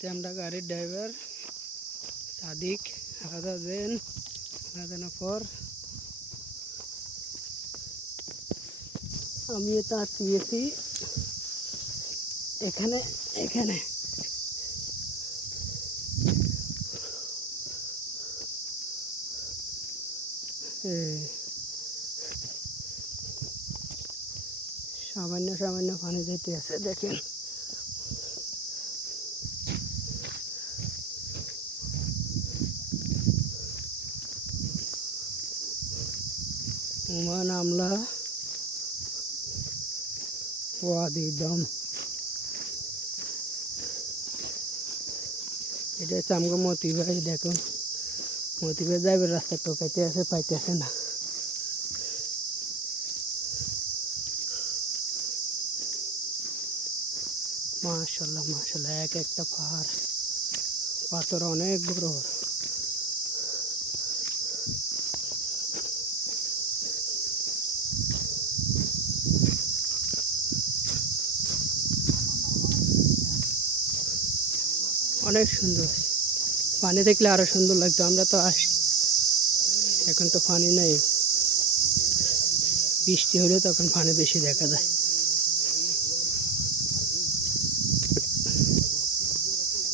এতে আমরা গাড়ির ড্রাইভার সাদিক আলাদান আলাদানফর আমি এটা আটকিয়েছি এখানে এখানে সামান্য সামান্য পানি যেতে আছে দেখেন ওমান আমলা ওয়াদি দম এটা হচ্ছে আমগো মতি ভাই দেখুন মতি ভাই যাবে রাস্তা টোকাইতে আছে পাইতেছে না মাশাআল্লাহ মাশাআল্লাহ এক একটা পাহাড় পাথর অনেক বড় বড় অনেক সুন্দর পানি দেখলে আরো সুন্দর লাগতো আমরা তো এখন তো পানি নাই বৃষ্টি হলে তখন পানি বেশি দেখা যায়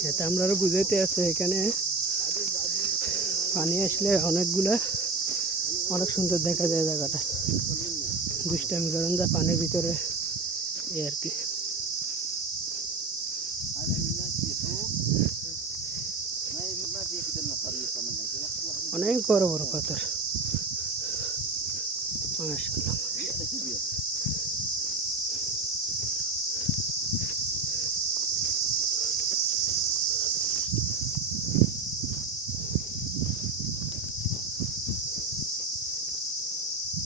এটা আমরা আরো বুঝাইতে আছে এখানে পানি আসলে অনেক সুন্দর দেখা যায় জায়গাটা দুষ্টামি করেন যা পানির ভিতরে এই আর কি অনেক বড় বড় পাথর মাশাআল্লাহ